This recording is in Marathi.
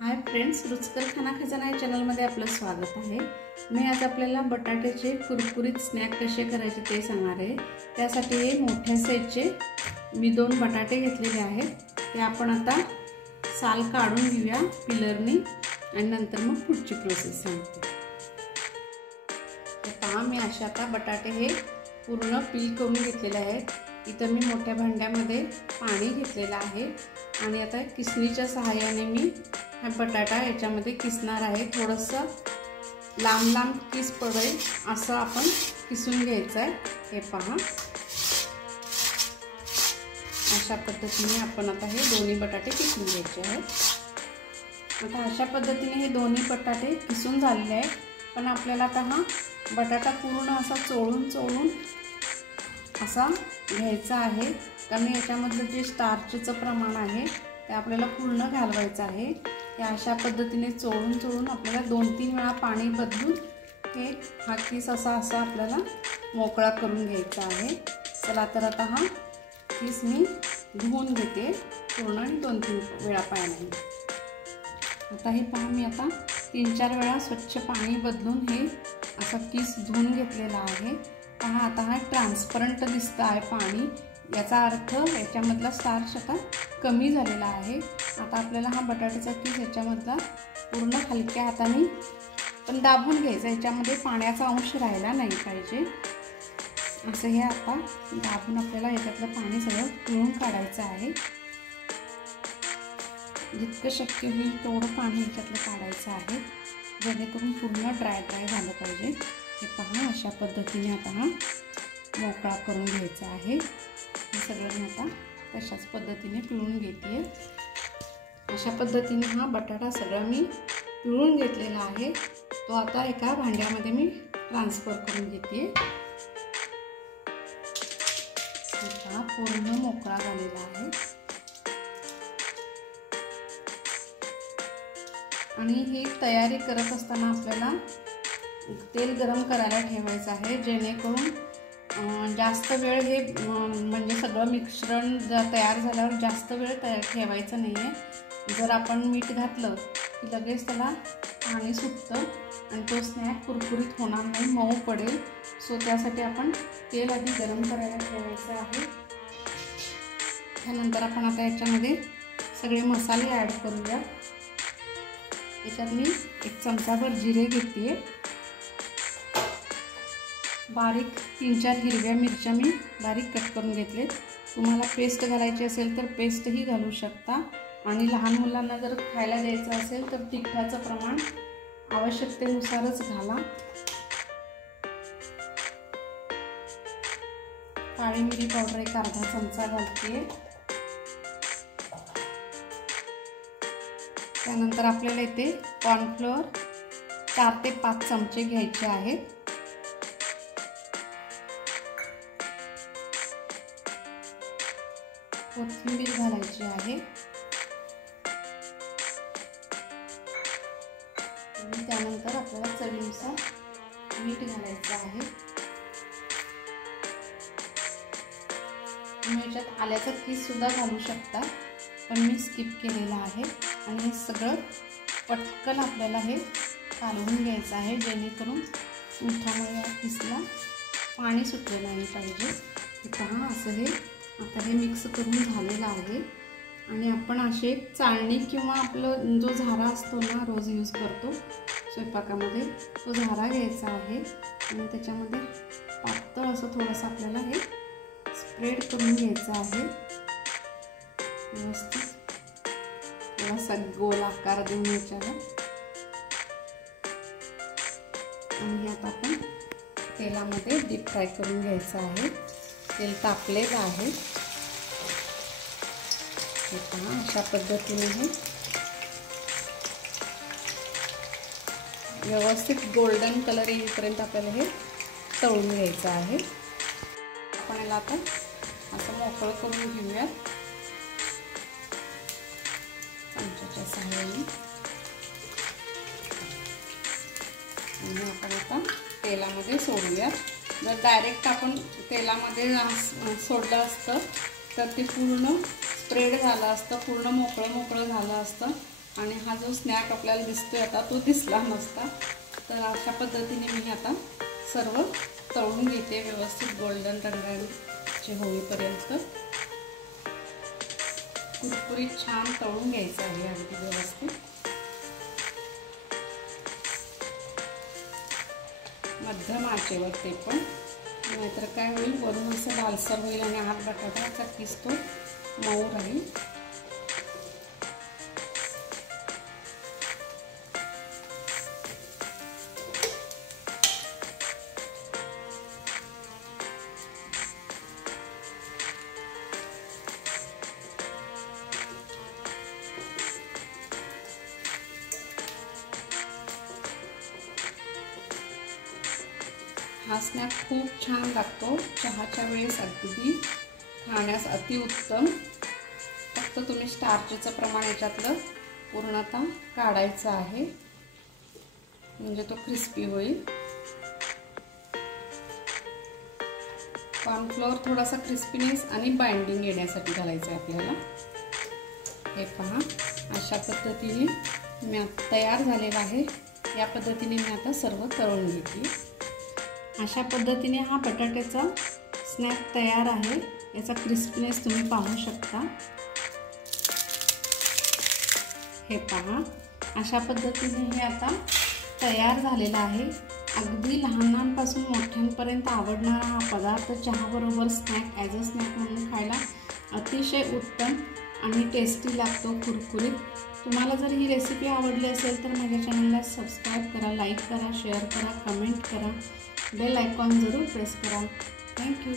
हाय फ्रेंड्स, रुचकर खाना खजाना या चॅनलमध्ये आपलं स्वागत आहे। मी आज आपल्याला बटाट्याचे कुरकुरीत स्नॅक कसे करायचे ते सांगणार आहे। त्यासाठी हे मोठ्या साईजचे मी 2 बटाटे घेतलेले आहेत। ते आपण आता साल काढून घेऊया पिलरनी आणि नंतर मग पुढची प्रोसेस सांगते। पहा, मी अशा आता बटाटे हे पूर्ण पील करून घेतलेले आहेत। इथे मी मोठ्या भांड्यामध्ये पाणी घेतलेलं आहे आणि आता किसणीच्या सहाय्याने मी हा बटाटा याच्यामध्ये किसणार आहे। थोडंसं लांब लांब किस पडेल असं आपण किसून घ्यायचं आहे। हे पहा, अशा पद्धतीने आपण आता हे दोन्ही बटाटे किसून घ्यायचे आहेत। आता अशा पद्धतीने हे दोन्ही बटाटे किसून झालेले आहेत, पण आपल्याला आता हा बटाटा पूर्ण असा चोळून असा घ्यायचा आहे, कारण याच्यामधलं जे स्टार्चचं प्रमाण आहे ते आपल्याला पूर्ण घालवायचं आहे। या अशा पद्धतीने चोळून आपल्याला 2-3 वेळा पाणी बदलून हे हा किस असा आपल्याला मोकळा करून घ्यायचा आहे। चला तर आता हा किस मी धुवून घेते पूर्ण आणि 2-3 वेळा पाण्याने। आता हे पहा, मी आता 3-4 वेळा स्वच्छ पाणी बदलून हे असा किस धुवून घेतलेला आहे। पहा, आता हा ट्रान्सपरंट दिसत आहे पाणी, याचा अर्थ याच्यामधला स्टार्च आता कमी झालेला आहे। आता आपल्याला हा बटाट्याचा किस याच्यामधला पूर्ण हलक्या हाताने पण दाबून घ्यायचा, याच्यामध्ये पाण्याचा अंश राहिला नाही पाहिजे असं हे आता दाबून आपल्याला याच्यातलं पाणी सगळं पिळून काढायचं आहे। जितकं शक्य होईल तेवढं पाणी याच्यातलं काढायचं आहे, जेणेकरून पूर्ण ड्राय झालं पाहिजे। हे पहा, अशा पद्धतीने आता हा मोकळा करून घ्यायचा आहे। हे सगळं मी आता तशाच पद्धतीने पिळून घेते। अशा पद्धतीने हा बटाटा सगळा मी पिळून घेतलेला आहे, तो आता एका भांड्यामध्ये मी ट्रान्सफर करून घेते। हा पूर्ण मोकळा झालेला आहे आणि ही तयारी करत असताना आपल्याला तेल गरम करायला ठेवायचं आहे, जेणेकरून जास्त वेळ हे म्हणजे सगळं मिश्रण तयार झाल्यावर जास्त वेळ ठेवायचं नाही आहे। जर आपण मीठ घातलं की लगेच त्याला पाणी सुटतं आणि तो स्नॅक कुरकुरीत होणार नाही, मऊ पडेल। सो त्यासाठी आपण तेल आधी गरम करायला ठेवायचं आहे। त्यानंतर आपण आता याच्यामध्ये सगळे मसाले ॲड करूया। याच्यात मी 1 चमचाभर जिरे घेते, बारीक 3-4 हिरव्या मिरच्या मी बारीक कट करून घेतले। तुम्हाला पेस्ट घालायची असेल तर पेस्टही घालू शकता आणि लहान मुलांना जर खायला द्यायचं असेल तर तिखटाचं प्रमाण आवश्यकतेनुसारच घाला। काळी मिरी पावडर 1 अर्धा चमचा घालते। त्यानंतर आपल्याला इथे कॉर्नफ्लोअर 4 ते 5 चमचे घ्यायचे आहेत। कोथिंबीर घालायची आहे आणि त्यानंतर आपल्याला चवीनुसार मीठ घालायचं आहे। तुम्ही याच्यात आल्याचा किस सुद्धा घालू शकता, पण मी स्किप केलेला आहे। आणि हे सगळं पटकन आपल्याला हे कालवून घ्यायचं आहे, जेणेकरून मिठामुळे या किसला पाणी सुटले नाही पाहिजे। हे पहा, असं हे आता हे मिक्स करून झालेलं आहे आणि आपण असे एक चाळणी किंवा आपलं जो झारा असतो ना, रोज यूज करतो स्वयंपाकामध्ये, तो झारा घ्यायचा आहे आणि त्याच्यामध्ये पातळ असं थोडंसं आपल्याला हे स्प्रेड करून घ्यायचं आहे। व्यवस्थित थोडासा गोल आकार देऊन याच्याला, आणि हे आता आपण तेलामध्ये डीप फ्राय करून घ्यायचं आहे। तेल तापलेलं आहे। हे पहा, अशा पद्धतीने हे व्यवस्थित गोल्डन कलर येईपर्यंत आपल्याला हे तळून घ्यायचं आहे। आपण याला आता असं मोकळं करून घेऊया चमच्याच्या सहाय्याने आणि आपण आता तेलामध्ये सोडूया। जर डायरेक्ट आपण तेलामध्ये सोडलं असतं तर ते पूर्ण स्प्रेड झालं असतं, पूर्ण मोकळं झालं असतं, आणि हा जो स्नॅक आपल्याला दिसतोय आता तो दिसला नसता। तर अशा पद्धतीने मी आता सर्व तळून घेते व्यवस्थित गोल्डन रंगाचे होईपर्यंत। कुरकुरीत छान तळून घ्यायचं आहे अगदी व्यवस्थित, मध्यम आचेवर ते पण, नाहीतर काय होईल वरून असं लालसर होईल आणि आत बटाट्याचा किस तो मऊ राहील। हा स्नॅक खूप छान लागतो, चहाच्या वेळेस अगदी खाण्यास अतिउत्तम। फक्त तुम्ही स्टार्चचं प्रमाण याच्यातलं पूर्णतः काढायचं आहे, म्हणजे तो क्रिस्पी होईल। कॉर्नफ्लोअर थोडासा क्रिस्पीनेस आणि बाइंडिंग येण्यासाठी घालायचं आहे आपल्याला। हे पहा, अशा पद्धतीने मी तयार झालेला आहे। या पद्धतीने मी आता सर्व तळून घेते। अशा पद्धतीने हा बटाट्याचा स्नॅक तयार आहे। याचा क्रिस्पीनेस तुम्ही पाहू शकता। हे पहा, अशा पद्धतीने हे आता तयार झालेला आहे। अगदी लहानांपासून मोठ्यांपर्यंत आवडणारा हा पदार्थ चहाबरोबर स्नॅक ॲज अ स्नॅक म्हणून खायला अतिशय उत्तम आणि टेस्टी लागतो, कुरकुरीत। तुम्हाला जर ही रेसिपी आवडली असेल तर माझ्या चॅनलला सबस्क्राईब करा, लाईक करा, शेअर करा, कमेंट करा, बेल आयकॉन जरूर प्रेस करा। थँक्यू।